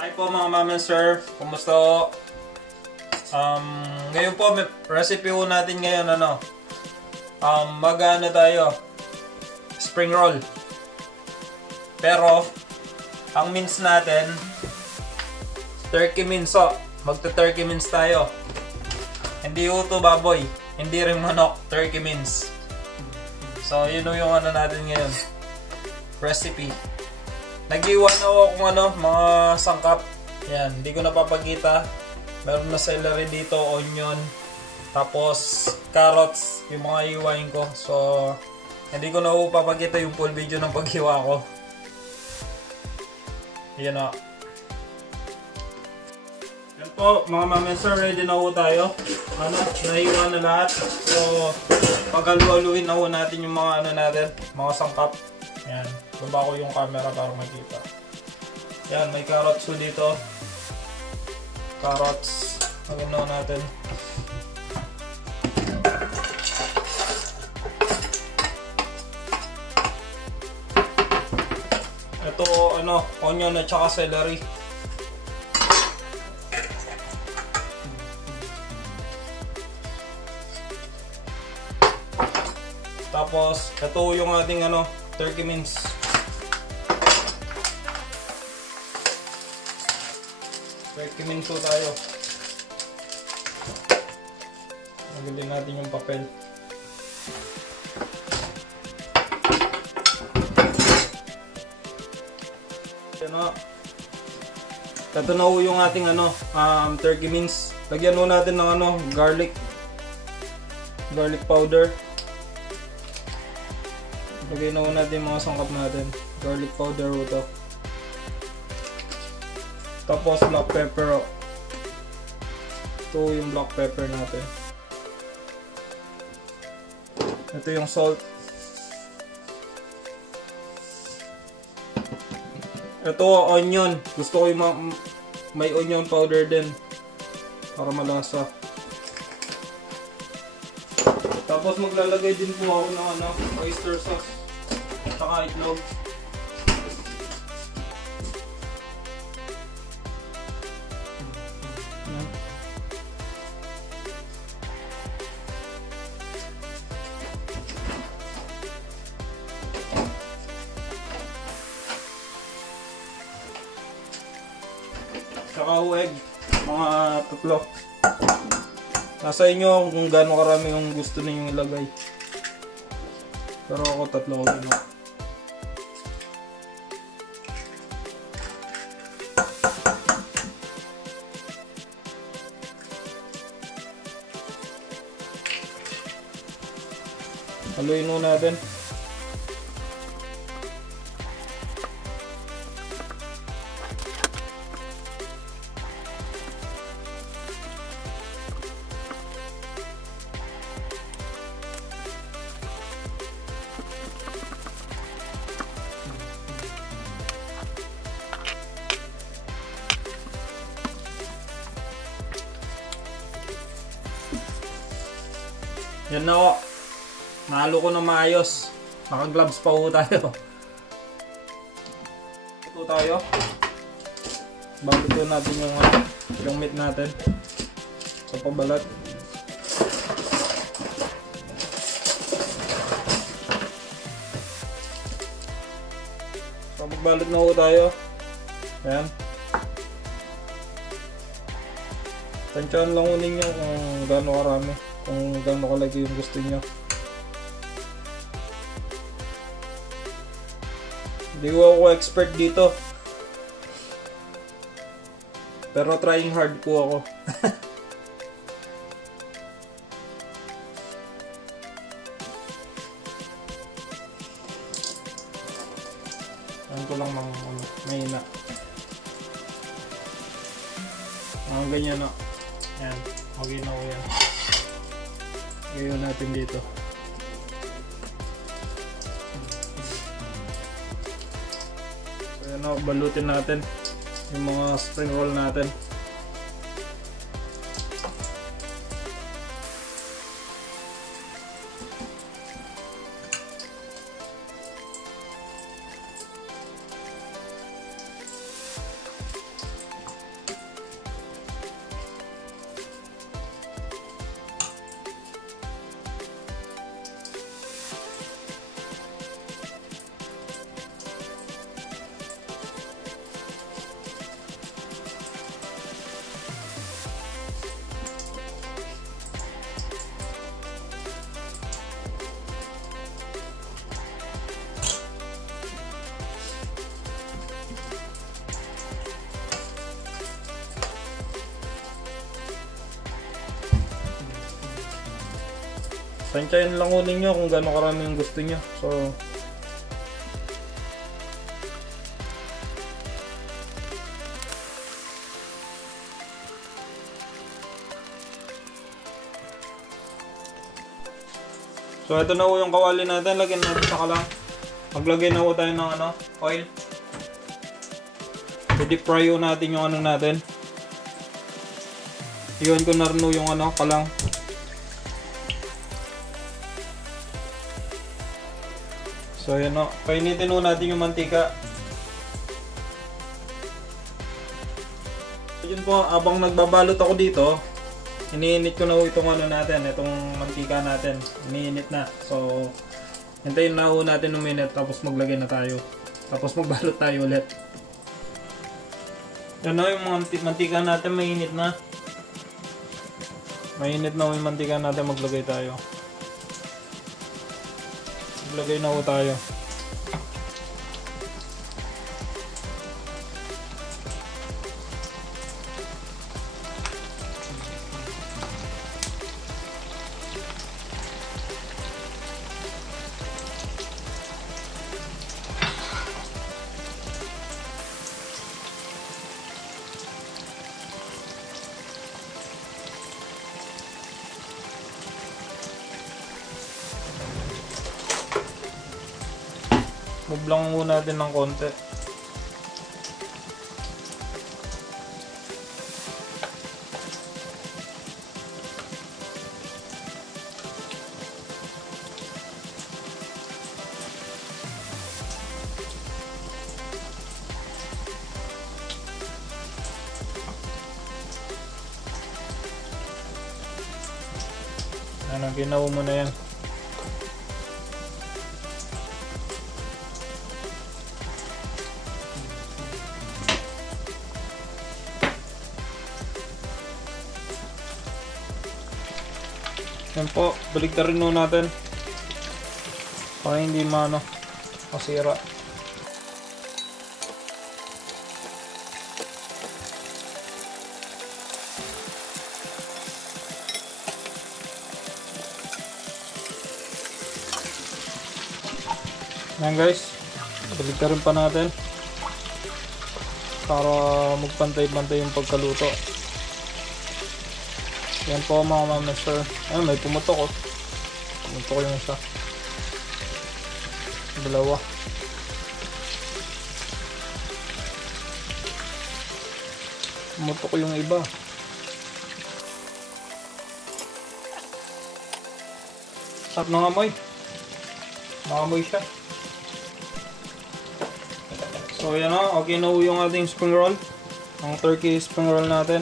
Hi po mga ma'am and sir, kumusta po? Ngayon po, may recipe po natin ngayon, mag-ano tayo, spring roll. Pero, ang mince natin, turkey mince, magta-turkey mince tayo. Hindi ito baboy, hindi rin manok, turkey mince. So, yun yung natin ngayon, recipe. Nag-iwan ako kung mga sangkap. Yan, hindi ko napapakita. Meron na celery dito, onion, tapos carrots, yung mga iwain ko. So, hindi ko na papakita yung full video ng paghiwa ko. Yan o. Yan po, mga ma'am and sir, ready na po tayo. Nahiwa na lahat. So, paghalu-haluin na po natin yung mga natin, mga sangkap. Yan, baba ko yung camera para makita. Yan, may carrots po dito. Carrots. Maganda natin. Ito, onion at saka celery. Tapos, ito yung ating turkey mince. Turkey mince po tayo. Nagulin natin yung papel. Yan o. Ito na yung ating turkey mince. Lagyan mo natin ng garlic powder. Lagay na natin yung mga sangkap natin. Garlic powder ito. Tapos black pepper. Ito yung black pepper natin. Ito yung salt. Ito onion. Gusto ko yung may onion powder din. Para malasa. Tapos maglalagay din po ako ng oyster sauce. Saka itlog. Saka egg. Mga tatlo. Nasa inyo kung gaano karami yung gusto niyo ilagay. Pero ako tatlo ko ginawa. Haluin mo natin. Yan na o. Nahalo ko na maayos. Naka-gloves pa po tayo. Ito tayo. Balutin natin yung meat natin. Sa pabalat. So magbalot na po tayo. Ayan. Tansyahan lang unin nyo kung gaano karami. Kung gaano kalagi yung gusto nyo. Hindi ko ako expert dito. Pero trying hard po ako. Ayan ko lang mahina. Ganyan na. Ayan. Okay na ko yan. Gawin natin dito. So, balutin natin yung mga spring roll natin. Tansyahin lang ko ninyo kung gaano karami yung gusto nyo. So ito na po yung kawali natin. Lagyan natin sa kalang. Maglagay na po tayo ng oil. I-deep fry natin yung natin. Iyon ko na rin yung kalang. So yan o. Painitin natin yung mantika. Yun po, abang nagbabalot ako dito, iniinit ko na itong natin, itong mantika natin. Iniinit na. So, hintayin na natin ng minute tapos maglagay na tayo. Tapos magbalot tayo ulit. Yan o, yung mantika natin mainit na. Mainit na yung mantika natin, maglagay tayo. Maglagay na tayo. Move lang muna natin ng konti. Ginawa mo na yan. Yan po, baligtarin natin para hindi masira. Yan guys, baligtarin pa natin para magpantay-pantay yung pagkaluto. Yan po mga mamaster. Ayun, may pumutok oh. Pumutok yung isa. Dalawa. Pumutok yung iba. Sarap ng amoy. Nakamoy siya. So yan o, okay na yung ating spring roll. Ang turkey spring roll natin.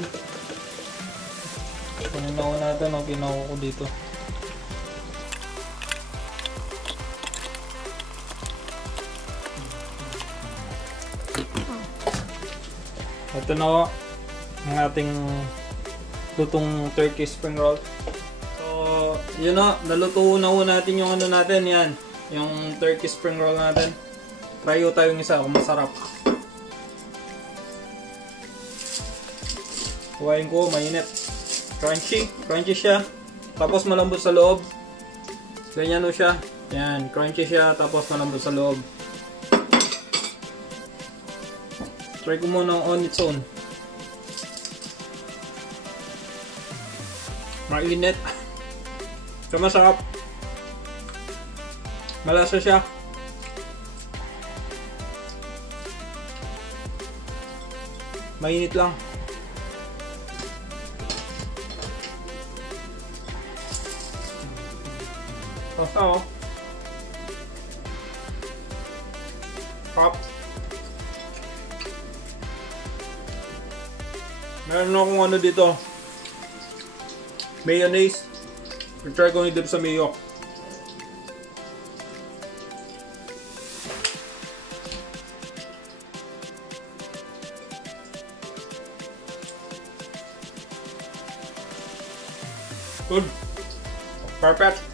Kunin na natin, okay na ko dito. Ito na o, ang ating lutong turkey spring roll. So yun o, naluto na natin yung natin, yan. Yung turkey spring roll natin. Try tayong isa kung masarap. Kuhain ko, mainit. Crunchy. Crunchy siya. Tapos malambot sa loob. Ganyan o siya. Yan. Crunchy siya. Tapos malambot sa loob. Try ko muna on its own. Mainit. So masarap. Malasa siya. Mainit lang. Basta oh. Pop. Meron akong dito. Mayonnaise. I-try ko dito sa mayo. Good. Perfect.